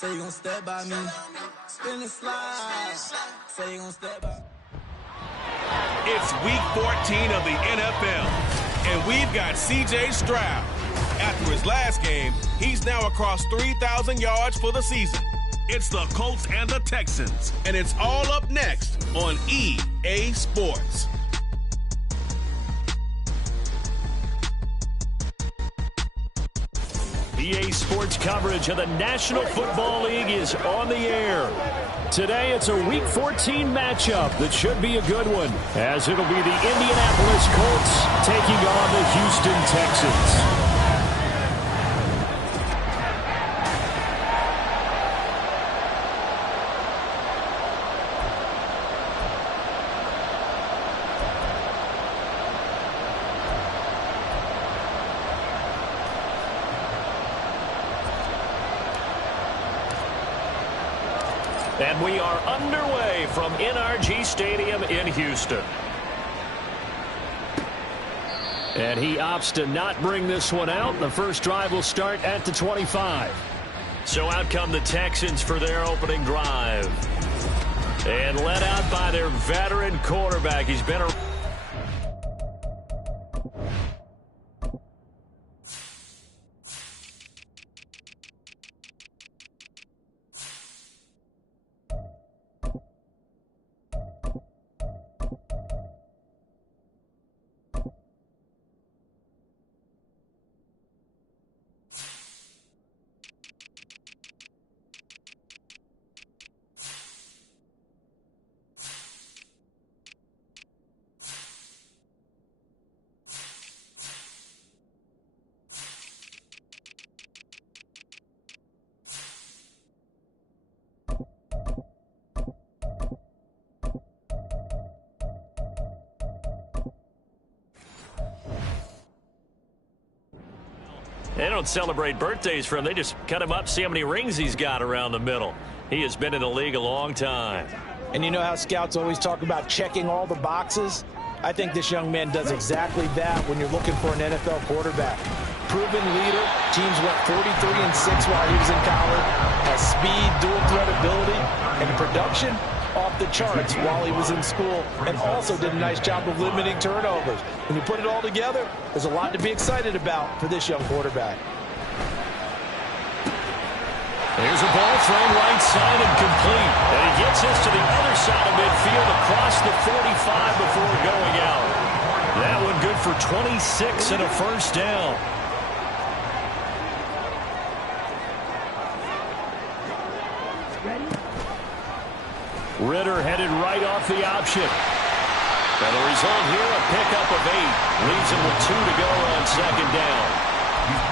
Say you gon' step by me. Spin and slide. Say you gon' step by me. It's week 14 of the NFL, and we've got C.J. Stroud. After his last game, he's now across 3,000 yards for the season. It's the Colts and the Texans, and it's all up next on EA Sports. EA Sports coverage of the National Football League is on the air. Today, it's a Week 14 matchup that should be a good one, as it'll be the Indianapolis Colts taking on the Houston Texans. And we are underway from NRG Stadium in Houston. And he opts to not bring this one out. The first drive will start at the 25. So out come the Texans for their opening drive. And led out by their veteran quarterback. He's been a... They don't celebrate birthdays for him. They just cut him up, see how many rings he's got around the middle. He has been in the league a long time. And you know how scouts always talk about checking all the boxes? I think this young man does exactly that when you're looking for an NFL quarterback. Proven leader. Teams went 43-6 while he was in college. Has speed, dual threat ability, and production off the charts while he was in school, and also did a nice job of limiting turnovers. When you put it all together, there's a lot to be excited about for this young quarterback. There's a ball thrown right side and complete. And he gets this to the other side of midfield across the 45 before going out. That one good for 26 and a first down. Ridder headed right off the option. And the result here, a pickup of 8. Leaves him with 2 to go on second down.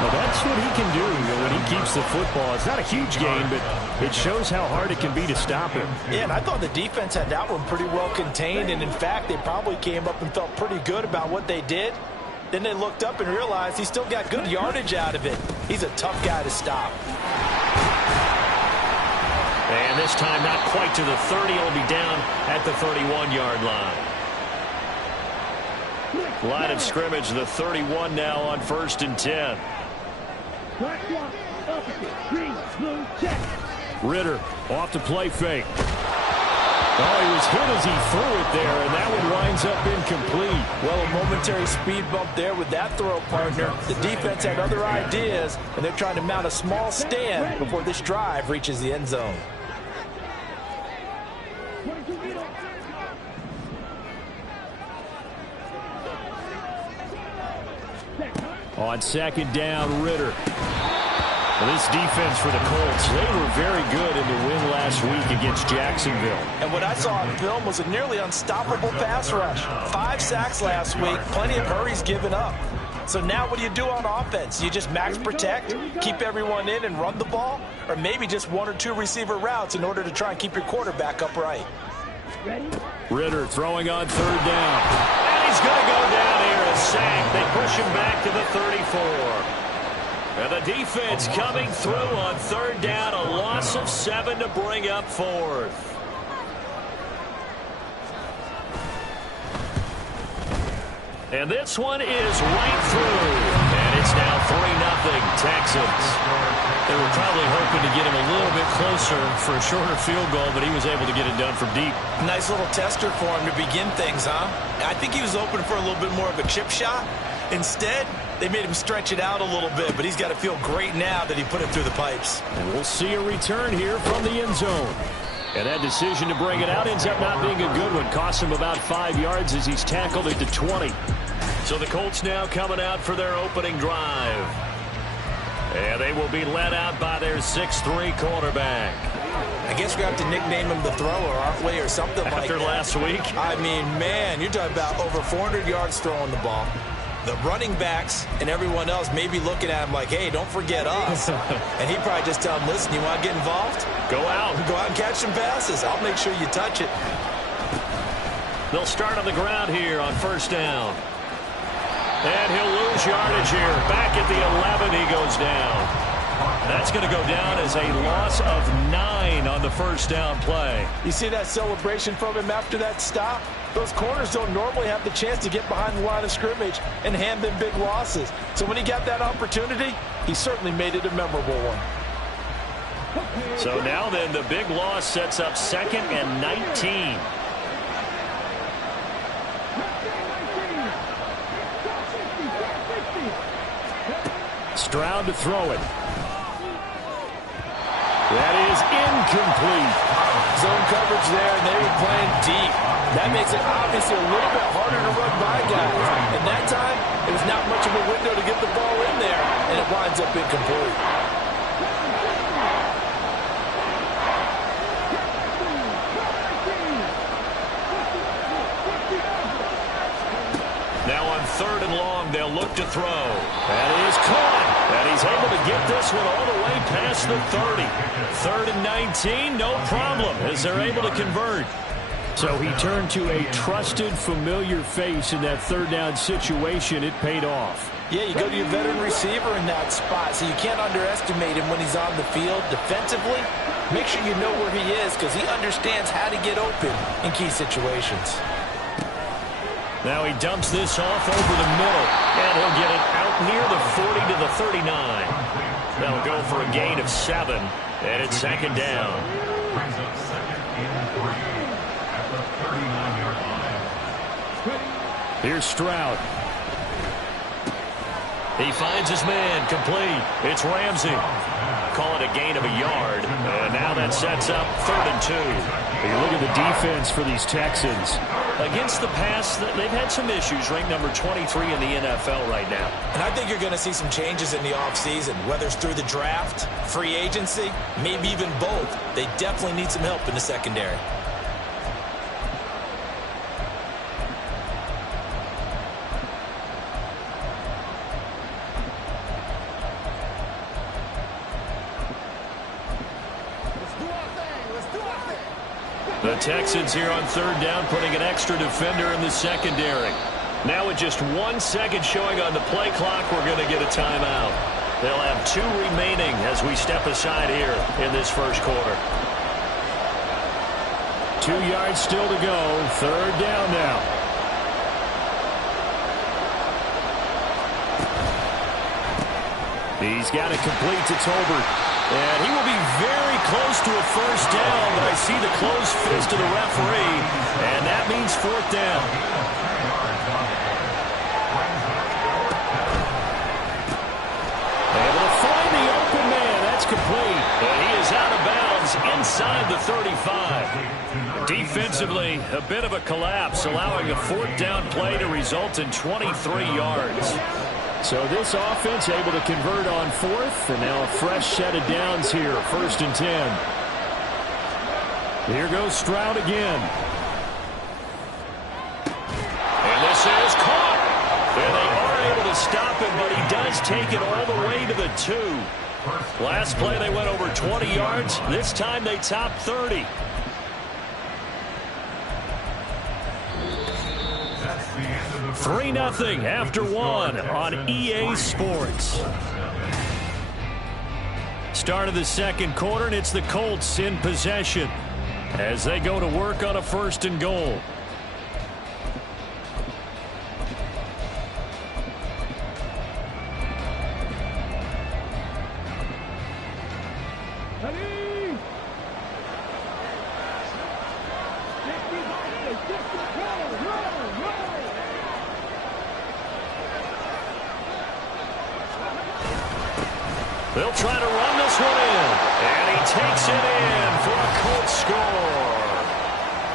Well, that's what he can do when he keeps the football. It's not a huge gain, but it shows how hard it can be to stop him. Yeah, and I thought the defense had that one pretty well contained, and in fact, they probably came up and felt pretty good about what they did. Then they looked up and realized he still got good yardage out of it. He's a tough guy to stop. And this time not quite to the 30. It'll be down at the 31-yard line. Line of scrimmage, the 31 now on 1st and 10. Ridder off to play fake. Oh, he was hit as he threw it there, and that one winds up incomplete. Well, a momentary speed bump there with that throw partner. The defense had other ideas, and they're trying to mount a small stand before this drive reaches the end zone. On second down, Ridder. Well, this defense for the Colts, they were very good in the win last week against Jacksonville. And what I saw on film was a nearly unstoppable pass rush. 5 sacks last week, plenty of hurries given up. So now what do you do on offense? You just max protect, keep everyone in and run the ball, or maybe just 1 or 2 receiver routes in order to try and keep your quarterback upright. Ridder throwing on 3rd down. And he's going to go down here, a sack. They push him back to the 34. And the defense coming through on 3rd down, a loss of 7 to bring up 4th. And this one is right through. And it's It's now 3-0 Texans. They were probably hoping to get him a little bit closer for a shorter field goal, but he was able to get it done from deep. Nice little tester for him to begin things, huh? I think he was open for a little bit more of a chip shot. Instead, they made him stretch it out a little bit, but he's got to feel great now that he put it through the pipes. And we'll see a return here from the end zone. And that decision to bring it out ends up not being a good one. Costs him about 5 yards as he's tackled at the 20. So the Colts now coming out for their opening drive. And they will be led out by their 6'3" quarterback. I guess we have to nickname him the thrower, aren't we, or something like that. After last week? I mean, man, you're talking about over 400 yards throwing the ball. The running backs and everyone else may be looking at him like, hey, don't forget us. And he'd probably just tell them, listen, you want to get involved? Go out. Go out and catch some passes. I'll make sure you touch it. They'll start on the ground here on first down. And he'll lose yardage here. Back at the 11, he goes down. That's going to go down as a loss of 9 on the first down play. You see that celebration from him after that stop? Those corners don't normally have the chance to get behind the line of scrimmage and hand them big losses. So when he got that opportunity, he certainly made it a memorable one. So now then, the big loss sets up 2nd and 19. Stroud to throw it. That is incomplete. Zone coverage there, and they were playing deep. That makes it obviously a little bit harder to run by guys. And that time, it was not much of a window to get the ball in there, and it winds up incomplete. Now on 3rd and long, they'll look to throw. That is caught. And he's able to get this one all the way past the 30. 3rd and 19, no problem, as they're able to convert. So he turned to a trusted, familiar face in that 3rd down situation. It paid off. Yeah, you go to your veteran receiver in that spot, so you can't underestimate him when he's on the field. Defensively, make sure you know where he is because he understands how to get open in key situations. Now he dumps this off over the middle, and he'll get it out near the 40 to the 39. They'll go for a gain of 7, and it's 2nd down. Here's Stroud. He finds his man, complete. It's Ramsey. Call it a gain of a yard, and now that sets up 3rd and 2. You look at the defense for these Texans. Against the pass, they've had some issues, ranked number 23 in the NFL right now. And I think you're going to see some changes in the offseason, whether it's through the draft, free agency, maybe even both. They definitely need some help in the secondary. The Texans here on 3rd down, putting an extra defender in the secondary. Now with just 1 second showing on the play clock, we're going to get a timeout. They'll have 2 remaining as we step aside here in this first quarter. 2 yards still to go. 3rd down now. He's got it complete to Tolbert. And he will be very close to a first down, but I see the closed fist of the referee, and that means 4th down. Able to find the open man. That's complete. And he is out of bounds inside the 35. Defensively, a bit of a collapse, allowing a 4th down play to result in 23 yards. So this offense able to convert on 4th, and now a fresh set of downs here, 1st and 10. Here goes Stroud again. And this is caught. And they are able to stop him, but he does take it all the way to the 2. Last play they went over 20 yards. This time they top 30. That's the end of the 3-0 after 1 on EA Sports. Start of the second quarter, and it's the Colts in possession as they go to work on a 1st and goal. They'll try to run this one in. And he takes it in for a Colts score.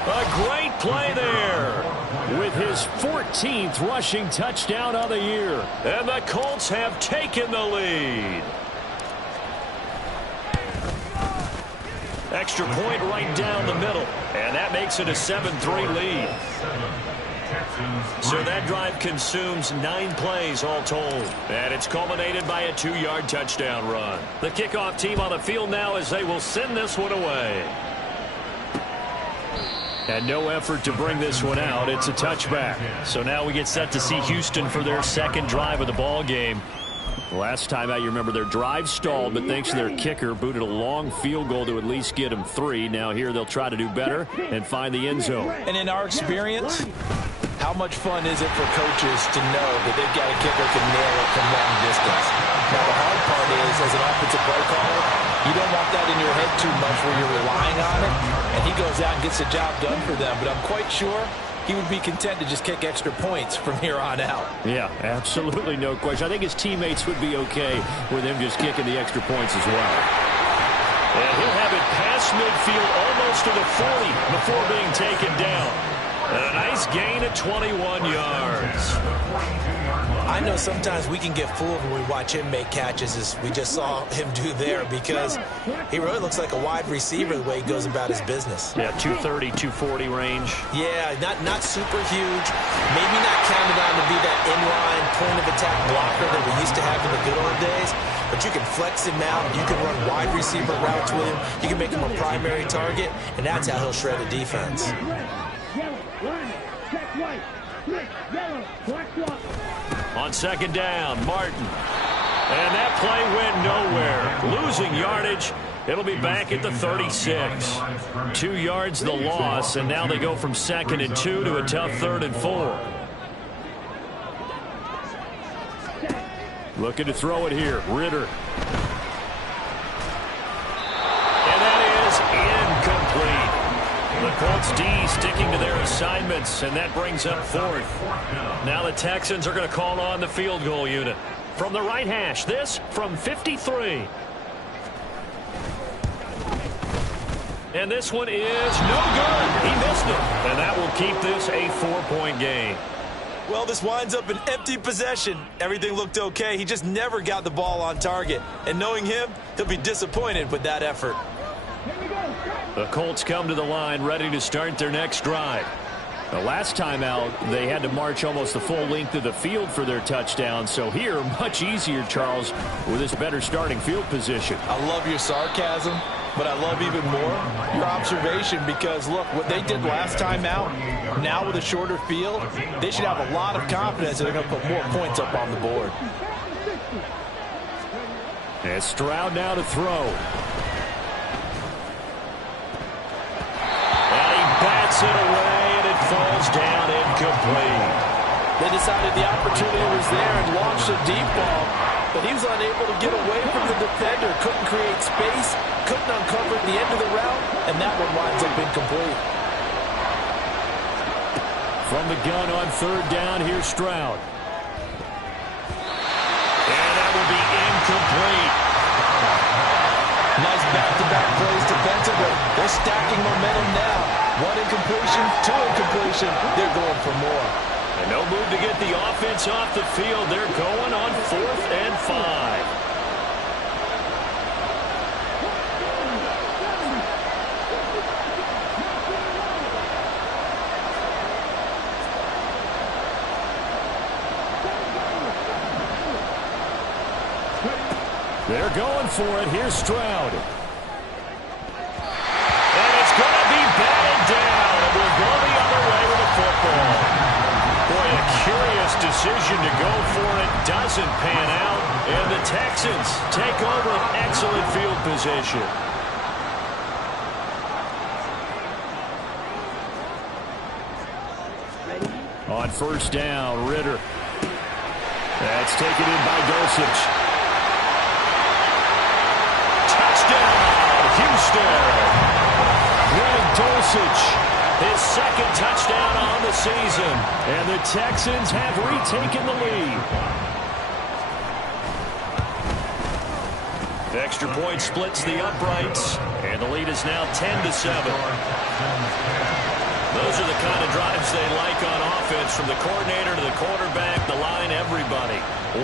A great play there with his 14th rushing touchdown of the year. And the Colts have taken the lead. Extra point right down the middle. And that makes it a 7-3 lead. So that drive consumes 9 plays all told. And it's culminated by a 2-yard touchdown run. The kickoff team on the field now as they will send this one away. And no effort to bring this one out. It's a touchback. So now we get set to see Houston for their second drive of the ball game. Last time out, you remember their drive stalled, but thanks to their kicker, booted a long field goal to at least get them 3. Now here they'll try to do better and find the end zone. And in our experience, how much fun is it for coaches to know that they've got a kicker who can nail it from long distance? Now the hard part is, as an offensive play caller, you don't want that in your head too much where you're relying on it, and he goes out and gets the job done for them. But I'm quite sure he would be content to just kick extra points from here on out. Yeah, absolutely no question. I think his teammates would be okay with him just kicking the extra points as well. And he'll have it past midfield almost to the 40 before being taken down. And a nice gain of 21 yards. I know sometimes we can get fooled when we watch him make catches, as we just saw him do there, because he really looks like a wide receiver the way he goes about his business. Yeah, 230, 240 range. Yeah, not super huge. Maybe not counted on to be that inline point-of-attack blocker that we used to have in the good old days, but you can flex him out. You can run wide receiver routes with him. You can make him a primary target, and that's how he'll shred a defense. On second down, Martin. And that play went nowhere. Losing yardage. It'll be back at the 36. 2 yards the loss, and now they go from 2nd and 2 to a tough 3rd and 4. Looking to throw it here. Ritter. And that is incomplete. The Colts D sticking to their assignments, and that brings up 4th. Now the Texans are going to call on the field goal unit. From the right hash, this from 53. And this one is no good. He missed it. And that will keep this a 4-point game. Well, this winds up an empty possession. Everything looked okay. He just never got the ball on target. And knowing him, he'll be disappointed with that effort. The Colts come to the line ready to start their next drive. The last time out, they had to march almost the full length of the field for their touchdown. So here, much easier, Charles, with this better starting field position. I love your sarcasm, but I love even more your observation, because, look, what they did last time out, now with a shorter field, they should have a lot of confidence that they're going to put more points up on the board. And Stroud now to throw. Bats it away, and it falls down incomplete. They decided the opportunity was there and launched a deep ball, but he was unable to get away from the defender, couldn't create space, couldn't uncover the end of the route, and that one winds up incomplete. From the gun on 3rd down, here's Stroud. And that will be incomplete. Nice back-to-back plays defensively. They're stacking momentum now. 1 incompletion, 2 incompletion. They're going for more. And no move to get the offense off the field. They're going on 4th and 5. They're going for it. Here's Stroud. And it's going to be batted down. It will go the other way with the football. Boy, a curious decision to go for it. Doesn't pan out. And the Texans take over an excellent field position. On 1st down, Ritter. That's taken in by Dulcich. Touchdown! Dulcich, his second touchdown on the season. And the Texans have retaken the lead. The extra point splits the uprights, and the lead is now 10-7. Those are the kind of drives they like on offense, from the coordinator to the quarterback, the line, everybody.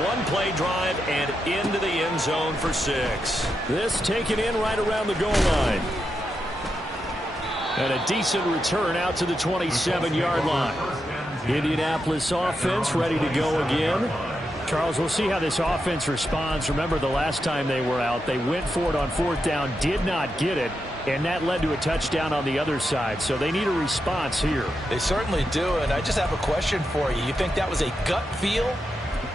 One-play drive and into the end zone for 6. This taken in right around the goal line. And a decent return out to the 27-yard line. Indianapolis offense ready to go again. Charles, we'll see how this offense responds. Remember, the last time they were out, they went for it on 4th down, did not get it, and that led to a touchdown on the other side. So they need a response here. They certainly do, and I just have a question for you. You think that was a gut feel,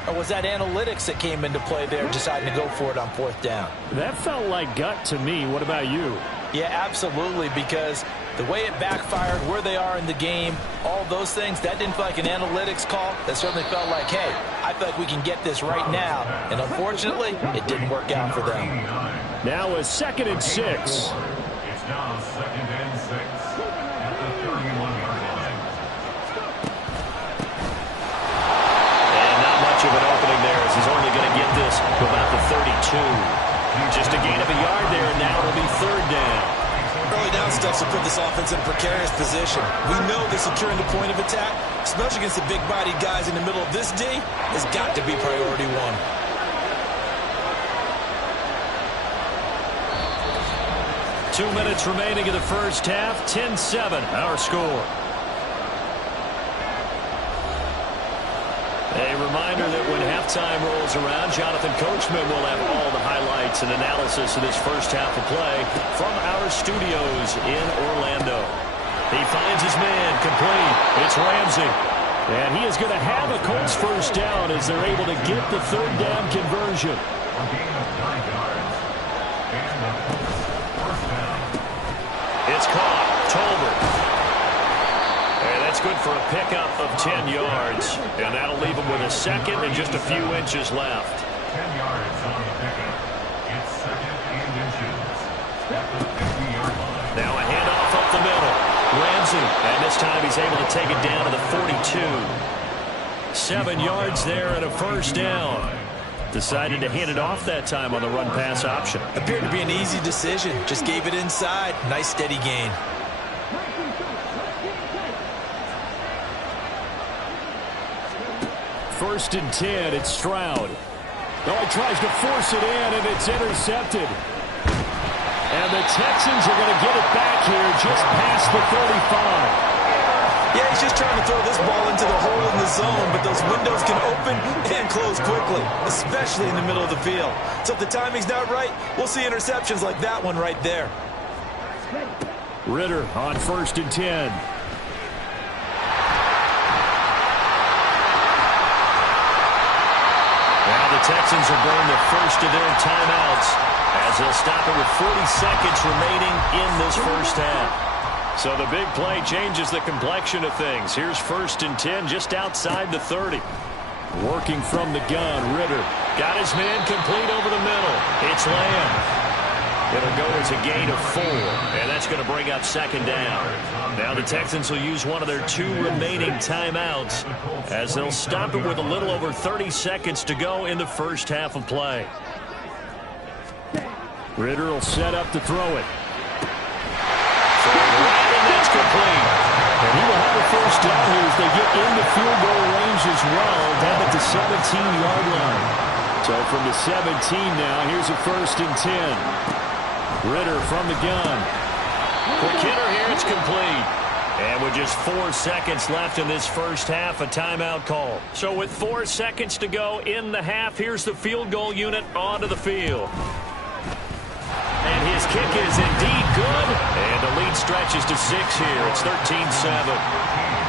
or was that analytics that came into play there, deciding to go for it on 4th down? That felt like gut to me. What about you? Yeah, absolutely, because the way it backfired, where they are in the game, all those things, that didn't feel like an analytics call. That certainly felt like, hey, I feel like we can get this right now. And unfortunately, it didn't work out for them. Now a 2nd and 6. It's now 2nd and 6 at the 31-yard line. And not much of an opening there, as he's only going to get this to about the 32. Just a gain of a yard there, and now it'll be 3rd down. Early down steps will put this offense in a precarious position. We know that securing the point of attack, especially against the big-bodied guys in the middle of this D, has got to be priority 1. 2 minutes remaining in the first half. 10-7, our score. A reminder that when halftime rolls around, Jonathan Coachman will have all the highlights and analysis of this first half of play from our studios in Orlando. He finds his man complete. It's Ramsey. And he is going to have a Colts first down as they're able to get the 3rd down conversion. A gain of 9 yards. And a first down. It's caught. Tolbert. And that's good for a pickup of 10 yards. And that'll leave him with a 2nd and just a few inches left. 10 yards on the pickup. It's 2nd and inches at the 50-yard line. Now a handoff up the middle. Ramsey, and this time he's able to take it down to the 42. 7 yards there and a first down. Decided to hand it off that time on the run-pass option. Appeared to be an easy decision. Just gave it inside. Nice steady gain. First and 10, it's Stroud. Oh, he tries to force it in, and it's intercepted. And the Texans are going to get it back here just past the 35. Yeah, he's just trying to throw this ball into the hole in the zone, but those windows can open and close quickly, especially in the middle of the field. So if the timing's not right, we'll see interceptions like that one right there. Ridder on first and 10. Now the Texans will burn the first of their timeouts as they'll stop it with 40 seconds remaining in this first half. So the big play changes the complexion of things. Here's first and 10 just outside the 30. Working from the gun, Ridder. Got his man complete over the middle. It's Lamb. It'll go as a gain of 4, and that's going to bring up 2nd down. Now the Texans will use one of their 2 remaining timeouts as they'll stop it with a little over 30 seconds to go in the first half of play. Ridder will set up to throw it. And that's complete. And he will have a first down here as they get into field goal range as well, down at the 17-yard line. So from the 17 now, here's a first and 10. Ridder from the gun. Quick hitter here, it's complete. And with just 4 seconds left in this first half, a timeout call. So with 4 seconds to go in the half, here's the field goal unit onto the field. And his kick is indeed good. And the lead stretches to 6 here. It's 13-7.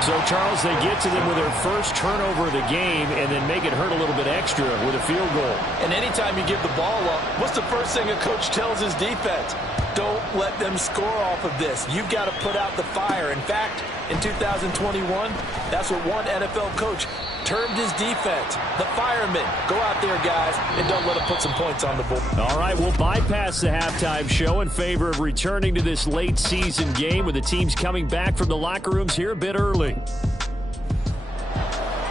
So, Charles, they get to them with their first turnover of the game and then make it hurt a little bit extra with a field goal. And anytime you give the ball up, what's the first thing a coach tells his defense? Don't let them score off of this. You've got to put out the fire. In fact, in 2021, that's what one NFL coach termed his defense, the firemen. Go out there, guys, and don't let them put some points on the board. All right, we'll bypass the halftime show in favor of returning to this late season game with the teams coming back from the locker rooms here a bit early.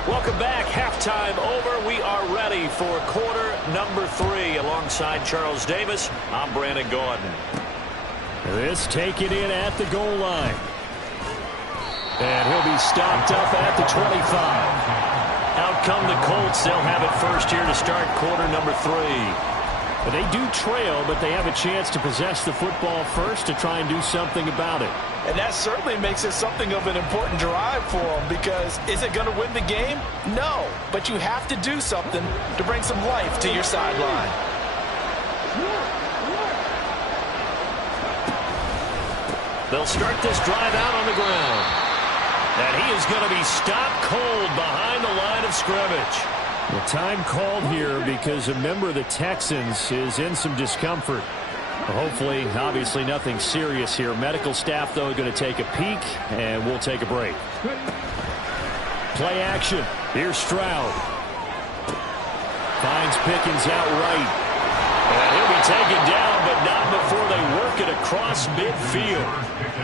Welcome back. Halftime over. We are ready for quarter number 3. Alongside Charles Davis, I'm Brandon Gaudin. This taken in at the goal line. And he'll be stopped up at the 25. Out come the Colts. They'll have it first here to start quarter number 3. But they do trail, but they have a chance to possess the football first to try and do something about it. And that certainly makes it something of an important drive for them, because is it going to win the game? No, but you have to do something to bring some life to your sideline. They'll start this drive out on the ground. And he is going to be stopped cold behind the line of scrimmage. The time called here because a member of the Texans is in some discomfort. Hopefully, obviously nothing serious here. Medical staff, though, going to take a peek, and we'll take a break. Play action. Here's Stroud. Finds Pickens out right. And he'll be taken down, but not before they work it across midfield.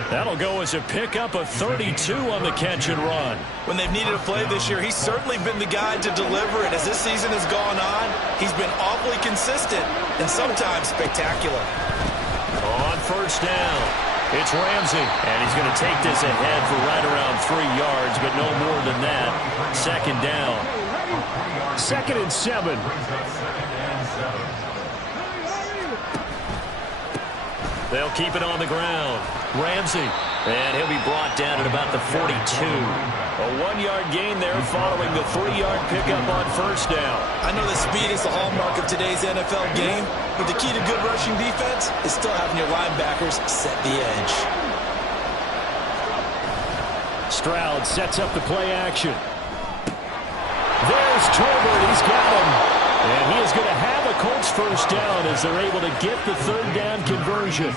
That'll go as a pickup of 32 on the catch and run. When they've needed a play this year, he's certainly been the guy to deliver it. As this season has gone on, he's been awfully consistent and sometimes spectacular. On first down, it's Ramsey. And he's going to take this ahead for right around 3 yards, but no more than that. Second down. 2nd and 7. They'll keep it on the ground. Ramsey. And he'll be brought down at about the 42. A 1-yard gain there following the 3-yard pickup on first down. I know that speed is the hallmark of today's NFL game, but the key to good rushing defense is still having your linebackers set the edge. Stroud sets up the play action. There's Tolbert. He's got him. And he is going to have a Colts first down as they're able to get the 3rd down conversion.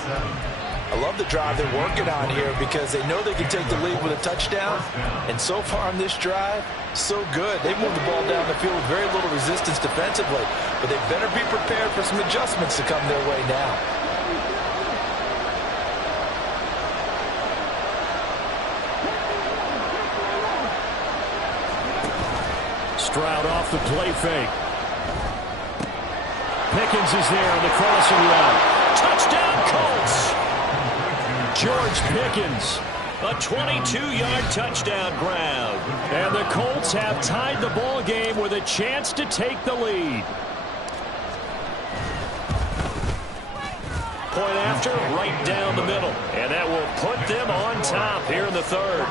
I love the drive they're working on here because they know they can take the lead with a touchdown. And so far on this drive, so good. They've moved the ball down the field with very little resistance defensively. But they better be prepared for some adjustments to come their way now. Stroud off the play fake. Pickens is there on the crossing route. Touchdown, Colts! George Pickens. A 22-yard touchdown grab. And the Colts have tied the ball game with a chance to take the lead. Point after, right down the middle. And that will put them on top here in the 3rd.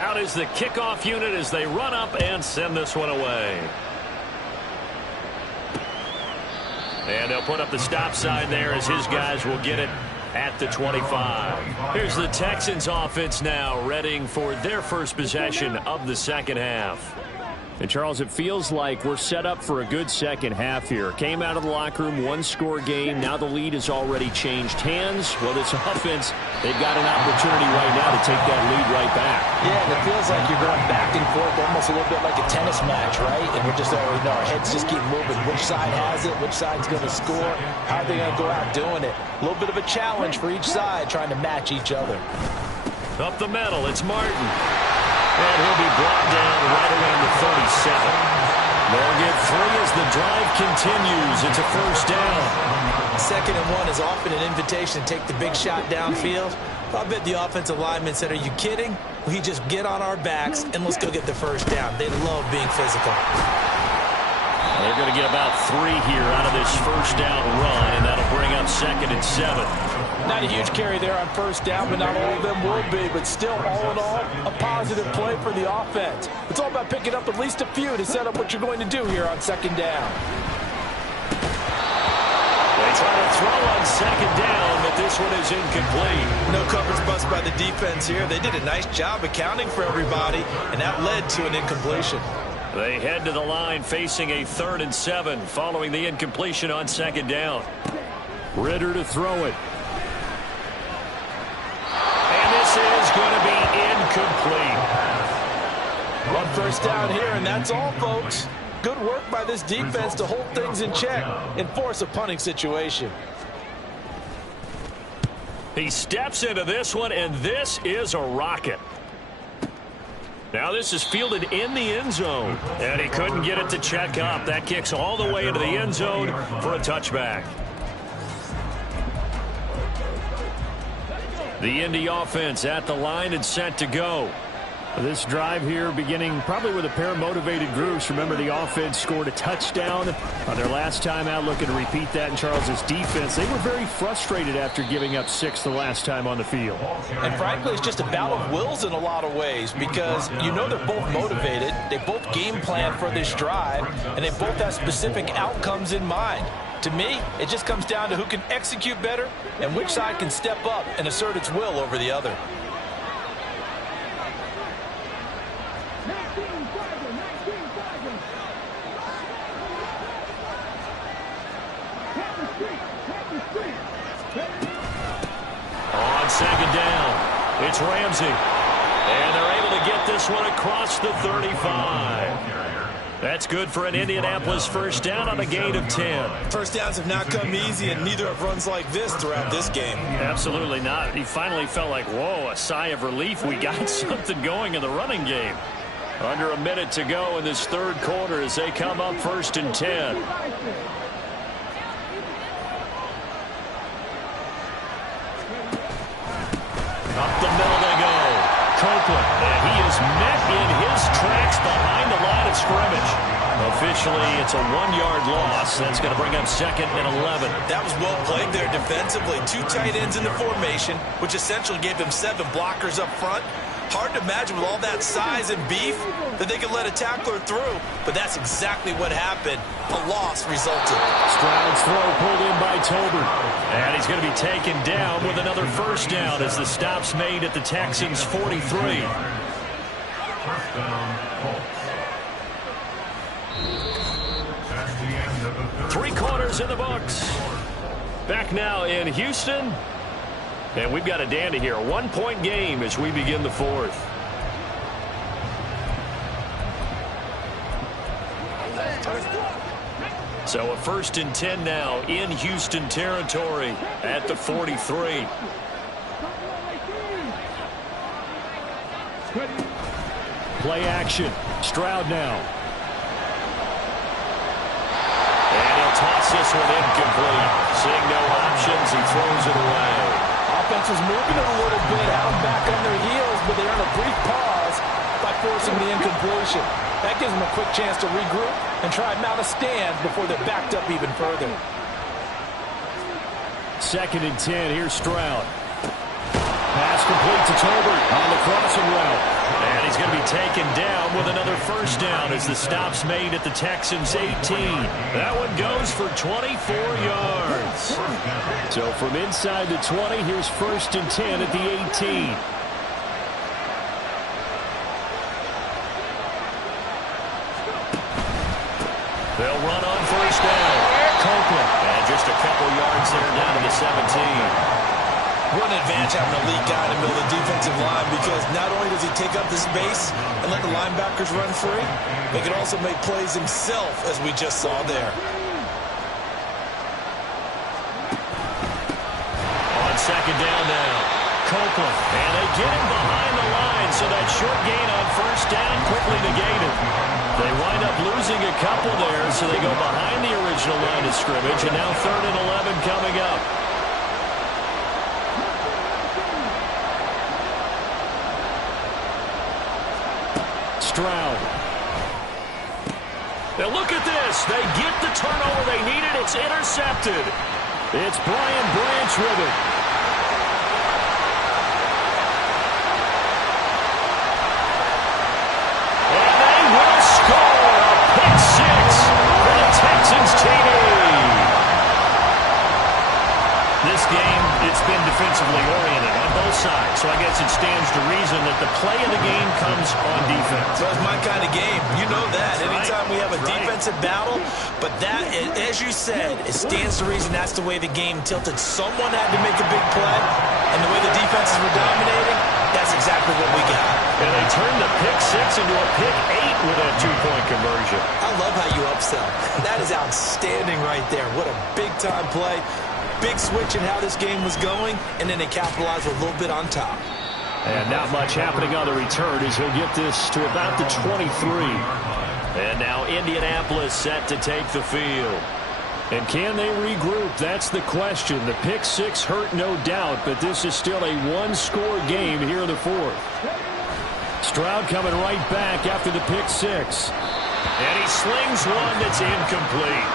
Out is the kickoff unit as they run up and send this one away. And they'll put up the stop sign there as his guys will get it at the 25. Here's the Texans offense now, readying for their first possession of the second half. And, Charles, it feels like we're set up for a good second half here. Came out of the locker room, 1-score game. Now the lead has already changed hands. Well, this offense, they've got an opportunity right now to take that lead right back. Yeah, and it feels like you're going back and forth almost a little bit like a tennis match, right? And we're just already know our heads just keep moving. Which side has it? Which side's going to score? How are they going to go out doing it? A little bit of a challenge for each side trying to match each other. Up the middle, it's Martin. And he'll be brought down right around the 37. They'll get 3 as the drive continues. It's a first down. 2nd and 1 is often an invitation to take the big shot downfield. I bet the offensive lineman said, are you kidding? We just get on our backs and let's go get the first down. They love being physical. They're going to get about 3 here out of this first down run, and that'll bring up 2nd and 7. Not a huge carry there on first down, but not all of them will be. But still, all in all, a positive play for the offense. It's all about picking up at least a few to set up what you're going to do here on 2nd down. They try to throw on 2nd down, but this one is incomplete. No coverage bust by the defense here. They did a nice job accounting for everybody, and that led to an incompletion. They head to the line facing a 3rd and 7 following the incompletion on 2nd down. Ridder to throw it. And this is going to be incomplete. On 1st down here, and that's all, folks. Good work by this defense to hold things in check and force a punting situation. He steps into this one, and this is a rocket. Now this is fielded in the end zone, and he couldn't get it to check up. That kicks all the way into the end zone for a touchback. The Indy offense at the line and set to go. This drive here beginning probably with a pair of motivated groups. Remember, the offense scored a touchdown on their last time out, looking to repeat that in Charles's defense. They were very frustrated after giving up 6 the last time on the field. And frankly, it's just a battle of wills in a lot of ways because you know they're both motivated. They both game plan for this drive, and they both have specific outcomes in mind. To me, it just comes down to who can execute better and which side can step up and assert its will over the other. On 2nd down, it's Ramsey. And they're able to get this one across the 35. That's good for an Indianapolis 1st down on a gain of 10. 1st downs have not come easy, and neither have runs like this throughout this game. Absolutely not. He finally felt like, whoa, a sigh of relief. We got something going in the running game. Under a minute to go in this 3rd quarter as they come up 1st and 10. Up the middle they go. Copeland, and he is met in his tracks behind the line of scrimmage. Officially, it's a 1-yard loss. That's going to bring up 2nd and 11. That was well played there defensively. 2 tight ends in the formation, which essentially gave them 7 blockers up front. Hard to imagine with all that size and beef that they could let a tackler through, but that's exactly what happened. A loss resulted. Stroud's throw pulled in by Tolbert. And he's going to be taken down with another 1st down as the stop's made at the Texans' 43. 1st down, Colts. That's the end of the 3 quarters in the books. Back now in Houston. And we've got a dandy here. A 1-point game as we begin the 4th. So a 1st and 10 now in Houston territory at the 43. Play action. Stroud now. And he'll toss this one incomplete. Seeing no options, he throws it away. Offense was moving it a little bit, out back on their heels, but they earn a brief pause by forcing the incompletion. That gives them a quick chance to regroup and try and mount a stand before they're backed up even further. 2nd and 10. Here's Stroud. Pass complete to Tolbert on the crossing route. And he's going to be taken down with another 1st down as the stop's made at the Texans' 18. That one goes for 24 yards. So from inside the 20, here's 1st and 10 at the 18. They'll run on 1st down. Copeland. And just a couple yards there down to the 17. What an advantage having a elite guy in the middle of the defensive line, because not only does he take up the space and let the linebackers run free, but he can also make plays himself, as we just saw there. On 2nd down now, Copeland. And they get him behind the line, so that short gain on 1st down quickly negated. They wind up losing a couple there, so they go behind the original line of scrimmage, and now 3rd and 11 coming up. Stroud. Now look at this. They get the turnover they needed. It's intercepted. It's Brian Branch with it. And they will score a pick 6 for the Texans TD. This game, it's been defensively oriented on both sides, so I guess it stands to reason that the play of the game comes on defense. That's my kind of game. You know that. That's Anytime right. we have a defensive battle, but that, as you said, it stands to reason that's the way the game tilted. Someone had to make a big play, and the way the defenses were dominating, that's exactly what we got. And they turned the pick 6 into a pick 8 with a 2-point conversion. I love how you upsell. That is outstanding right there. What a big-time play. Big switch in how this game was going, and then they capitalized a little bit on top. And not much happening on the return as he'll get this to about the 23. And now Indianapolis set to take the field. And can they regroup? That's the question. The pick 6 hurt, no doubt, but this is still a one-score game here in the fourth. Stroud coming right back after the pick 6. And he slings one that's incomplete.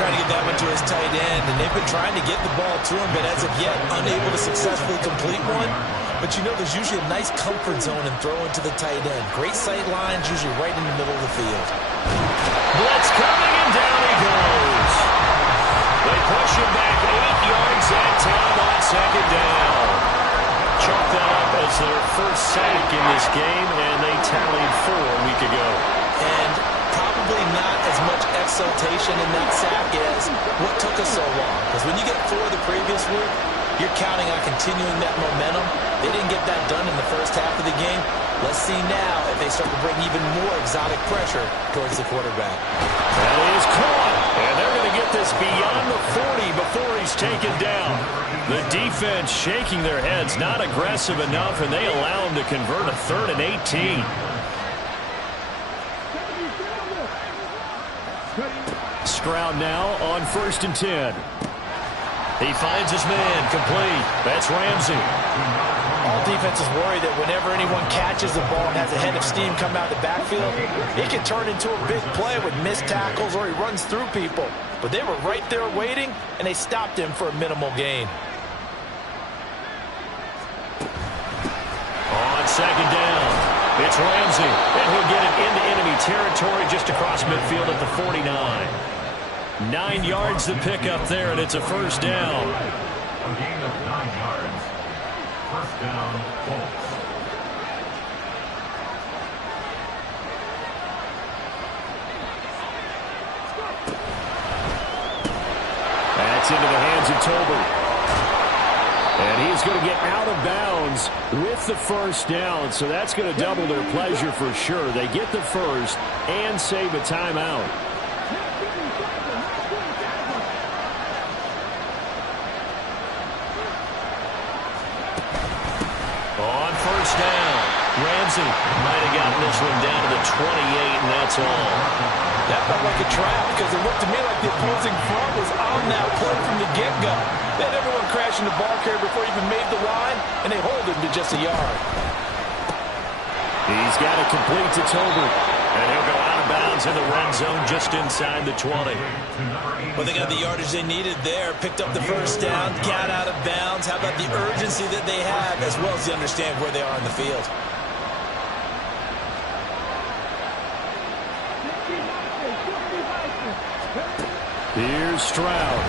Trying to get that one to his tight end, and they've been trying to get the ball to him, but as of yet, unable to successfully complete one. But you know, there's usually a nice comfort zone in throwing to the tight end. Great sight lines, usually right in the middle of the field. Blitz coming, and down he goes. They push him back 8 yards at time on second down. Chalk that up as their first sack in this game, and they tallied 4 a week ago. And probably not as much exultation in that sack as what took us so long. Because when you get 4 the previous week, you're counting on continuing that momentum. They didn't get that done in the first half of the game. Let's see now if they start to bring even more exotic pressure towards the quarterback. That is caught. And they're going to get this beyond the 40 before he's taken down. The defense shaking their heads, not aggressive enough, and they allow him to convert a 3rd and 18. Stroud now on 1st and 10. He finds his man, complete. That's Ramsey. All defenses worry that whenever anyone catches the ball and has a head of steam come out of the backfield, it can turn into a big play with missed tackles or he runs through people. But they were right there waiting, and they stopped him for a minimal gain. On second down, it's Ramsey. And he'll get it into enemy territory just across midfield at the 49. 9 yards to pick up there, and it's a first down. A gain of 9 yards. First down, Colts. That's into the hands of Tolbert. And he's going to get out of bounds with the first down, so that's going to double their pleasure for sure. They get the first and save a timeout. On first down, Ramsey might have gotten this one down to the 28, and that's all. That felt like a trap because it looked to me like the opposing front was on that play from the get-go. They had everyone crashing the ball carrier before he even made the line, and they hold him to just a yard. He's got it complete to Tolbert. And he'll go out of bounds in the red zone just inside the 20. Well, they got the yardage they needed there. Picked up the first down, got out of bounds. How about the urgency that they have, as well as they understand where they are in the field? Here's Stroud.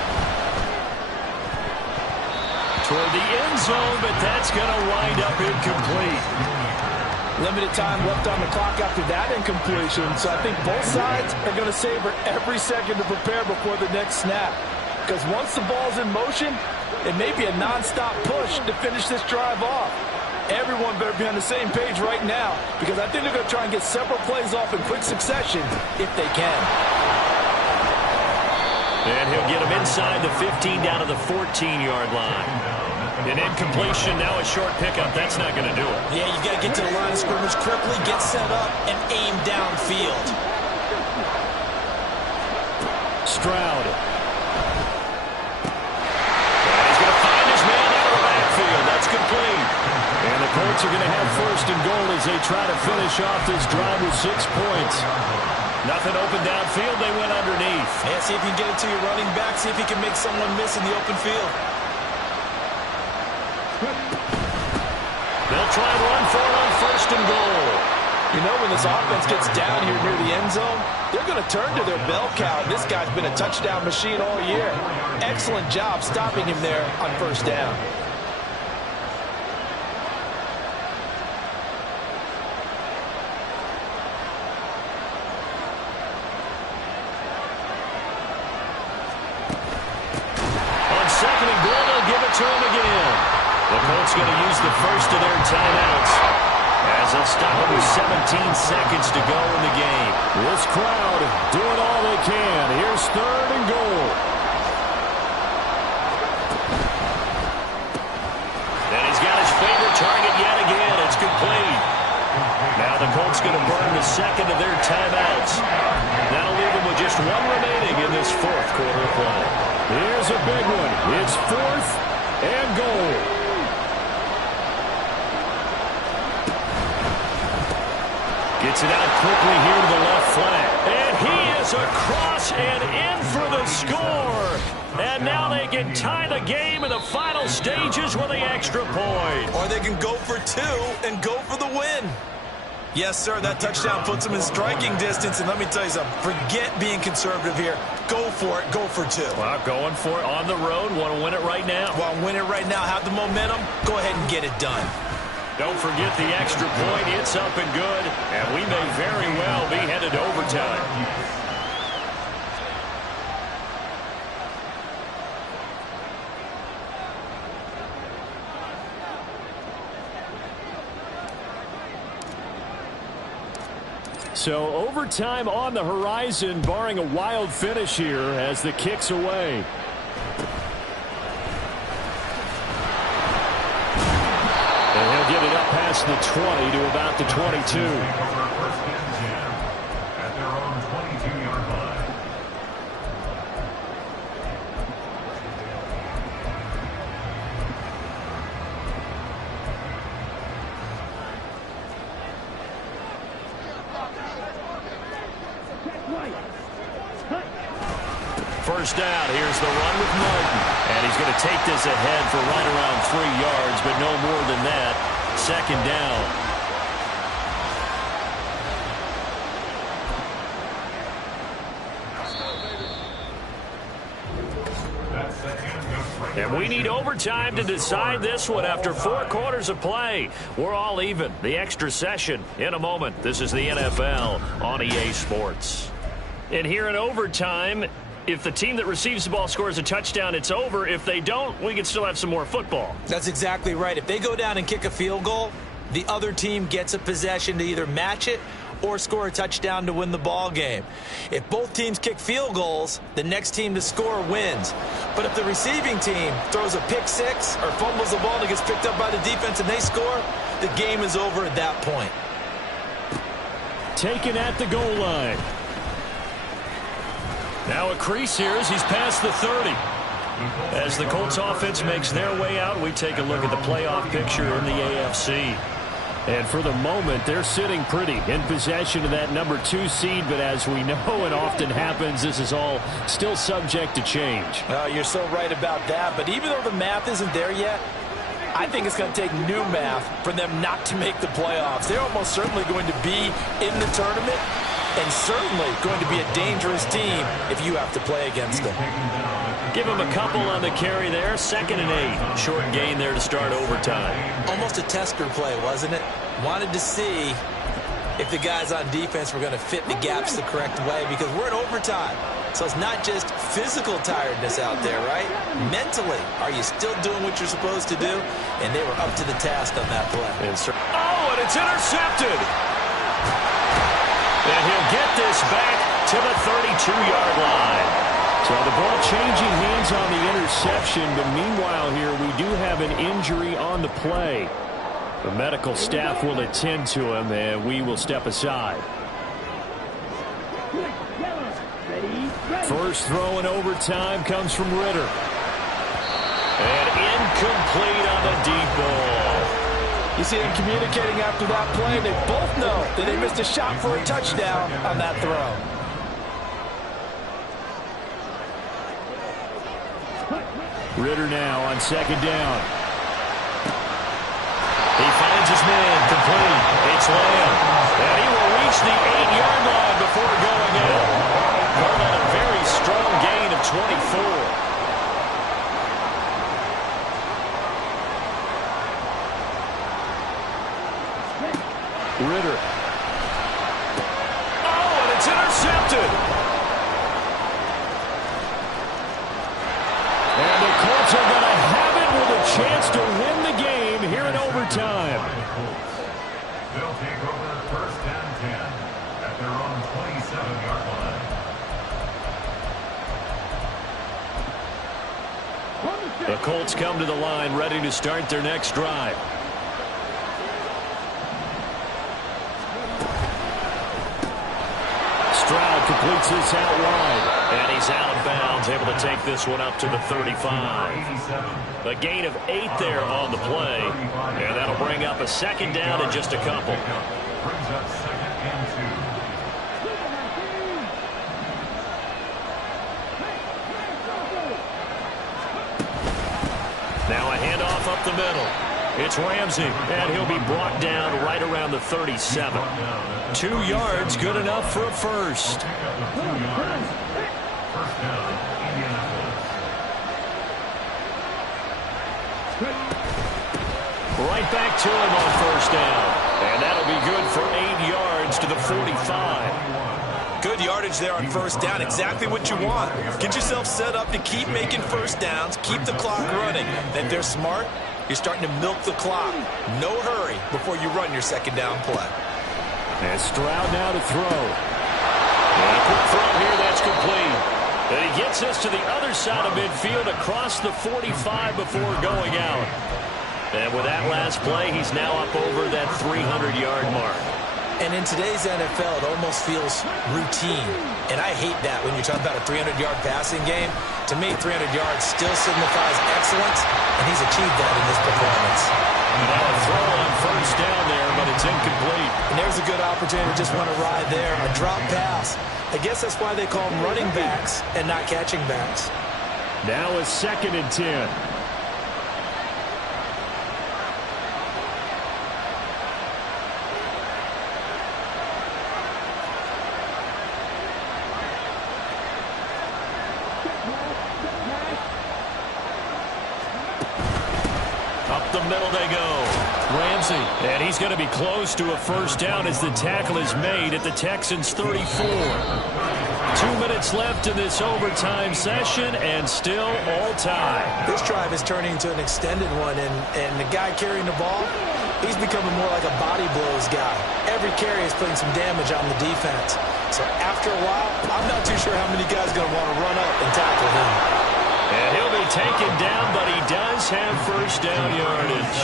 Toward the end zone, but that's going to wind up incomplete. Limited time left on the clock after that incompletion, so I think both sides are going to savor every second to prepare before the next snap. Because once the ball's in motion, it may be a nonstop push to finish this drive off. Everyone better be on the same page right now, because I think they're going to try and get several plays off in quick succession if they can. And he'll get him inside the 15 down to the 14-yard line. An incompletion, now a short pickup. That's not going to do it. Yeah, you've got to get to the line of scrimmage quickly, get set up, and aim downfield. Stroud. And he's going to find his man out of the backfield. That's complete. And the Colts are going to have 1st and goal as they try to finish off this drive with 6 points. Nothing open downfield. They went underneath. Yeah, see if you can get it to your running back. See if you can make someone miss in the open field. They'll try and run for it on 1st and goal. You know, when this offense gets down here near the end zone, they're going to turn to their bell cow. This guy's been a touchdown machine all year. Excellent job stopping him there on 1st down. Colts going to use the first of their timeouts as they'll stop it with 17 seconds to go in the game. This crowd doing all they can. Here's 3rd and goal. And he's got his favorite target yet again. It's complete. Now the Colts going to burn the second of their timeouts. That'll leave them with just one remaining in this 4th quarter of play. Here's a big one. It's 4th and goal. Gets it out quickly here to the left flank. And he is across and in for the score. And now they can tie the game in the final stages with the extra point. Or they can go for 2 and go for the win. Yes, sir, that touchdown puts them in striking distance. And let me tell you something, forget being conservative here. Go for it, go for 2. Well, going for it on the road. Want to win it right now. Want to win it right now, have the momentum, go ahead and get it done. Don't forget the extra point. It's up and good. And we may very well be headed to overtime. So overtime on the horizon, barring a wild finish here as the kick's away. And he'll get it up past the 20 to about the 22. At their own 22-yard line. First down, here's the run with Martin. And he's going to take this ahead for right around 3 yards, but no more than that. 2nd down. And we need overtime to decide this one after 4 quarters of play. We're all even. The extra session in a moment. This is the NFL on EA Sports. And here in overtime, if the team that receives the ball scores a touchdown, it's over. If they don't, we can still have some more football. That's exactly right. If they go down and kick a field goal, the other team gets a possession to either match it or score a touchdown to win the ball game. If both teams kick field goals, the next team to score wins. But if the receiving team throws a pick 6 or fumbles the ball and it gets picked up by the defense and they score, the game is over at that point. Taken at the goal line. Now a crease here as he's past the 30. As the Colts offense makes their way out, we take a look at the playoff picture in the AFC. And for the moment, they're sitting pretty in possession of that number 2 seed. But as we know and often happens, this is all still subject to change. You're so right about that. But even though the math isn't there yet, I think it's going to take new math for them not to make the playoffs. They're almost certainly going to be in the tournament and certainly going to be a dangerous team if you have to play against them. Give him a couple on the carry there. 2nd and 8. Short gain there to start overtime. Almost a tester play, wasn't it? Wanted to see if the guys on defense were going to fit the gaps the correct way because we're in overtime. So it's not just physical tiredness out there, right? Mentally, are you still doing what you're supposed to do? And they were up to the task on that play. And it's intercepted. And he'll get this back to the 32-yard line. So the ball changing hands on the interception, but meanwhile here we do have an injury on the play. The medical staff will attend to him, and we will step aside. First throw in overtime comes from Ritter. And incomplete on the deep ball. You see them communicating after that play. They both know that they missed a shot for a touchdown on that throw. Ritter now on 2nd down. He finds his man complete. It's Lamb. And he will reach the 8-yard line before going out. Called on a very strong gain of 24. Ritter. Oh, and it's intercepted. And the Colts are going to have it with a chance to win the game. They'll take over first and 10 at their own 27-yard line. The Colts come to the line ready to start their next drive. Stroud completes this out wide. And he's out of bounds, able to take this one up to the 35. A gain of 8 there on the play. And that'll bring up a second down in just a couple. Brings up second and 2. Now a handoff up the middle. It's Ramsey, and he'll be brought down right around the 37. 2 yards, good enough for a first. Pick up the 2 yards. First down, Indianapolis. Right back to him on first down. And that'll be good for 8 yards to the 45. Good yardage there on first down. Exactly what you want. Get yourself set up to keep making first downs, keep the clock running. If they're smart, you're starting to milk the clock. No hurry before you run your second down play. And Stroud now to throw. And a quick throw here, that's complete. And he gets us to the other side of midfield across the 45 before going out. And with that last play, he's now up over that 300-yard mark. And in today's NFL, it almost feels routine. And I hate that when you're talking about a 300-yard passing game. To me, 300 yards still signifies excellence, and he's achieved that in this performance. Now a throw on first down there, but it's incomplete. And there's a good opportunity to just want to ride there. A drop pass. I guess that's why they call them running backs and not catching backs. Now a second and 10. The middle they go. Ramsey. And he's going to be close to a first down as the tackle is made at the Texans' 34. 2 minutes left in this overtime session and still all tie. This drive is turning into an extended one, and the guy carrying the ball, he's becoming more like a body blows guy. Every carry is putting some damage on the defense. So after a while, I'm not too sure how many guys are going to want to run up and tackle him. And he'll be taken down, but he does have first down yardage.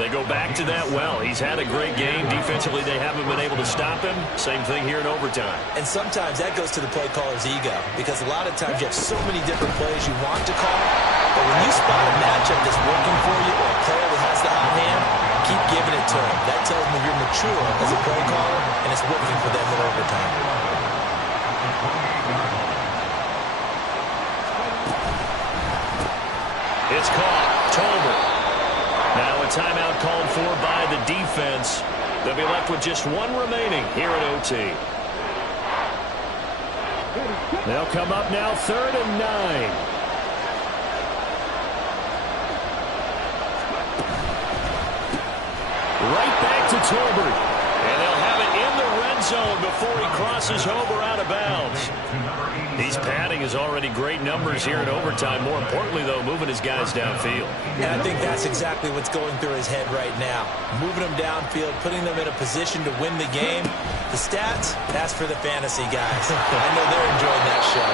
They go back to that well. He's had a great game. Defensively, they haven't been able to stop him. Same thing here in overtime. And sometimes that goes to the play caller's ego, because a lot of times you have so many different plays you want to call, but when you spot a matchup that's working for you or a player that has the hot hand, keep giving it to him. That tells me you're mature as a play caller, and it's working for them in overtime. It's caught. Tolbert. Now a timeout called for by the defense. They'll be left with just 1 remaining here at OT. They'll come up now 3rd and 9. Right back to Tolbert. And they'll have it in the red zone before he crosses over out of bounds. He's padding his already great numbers here in overtime. More importantly, though, moving his guys downfield. And I think that's exactly what's going through his head right now. Moving them downfield, putting them in a position to win the game. The stats, that's for the fantasy guys. I know they're enjoying that show.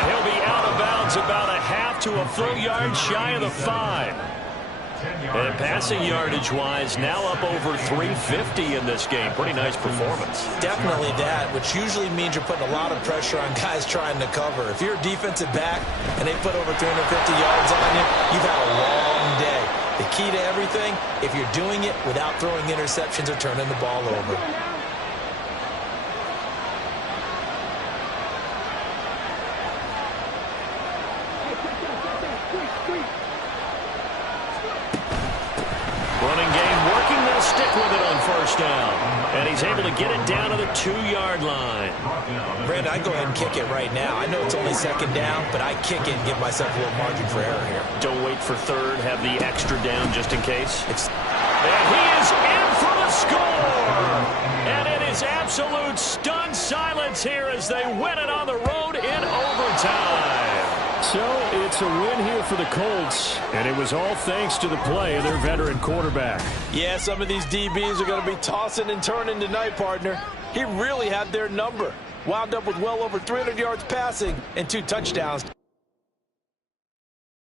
And he'll be out of bounds about a half to a full yard shy of the 5. And passing yardage-wise, now up over 350 in this game. Pretty nice performance. Definitely that, which usually means you're putting a lot of pressure on guys trying to cover. If you're a defensive back and they put over 350 yards on you, you've had a long day. The key to everything, if you're doing it without throwing interceptions or turning the ball over. Running game working, they'll stick with it on first down. And he's able to get it down to the 2-yard line. Brandon, I'd go ahead and kick it right now. I know it's only second down, but I kick it and give myself a little margin for error here. Don't wait for third, have the extra down just in case. And he is in for the score! And it is absolute stunned silence here as they win it on the road in overtime. So it's a win here for the Colts, and it was all thanks to the play of their veteran quarterback. Yeah, some of these DBs are going to be tossing and turning tonight, partner. He really had their number. Wound up with well over 300 yards passing and 2 touchdowns.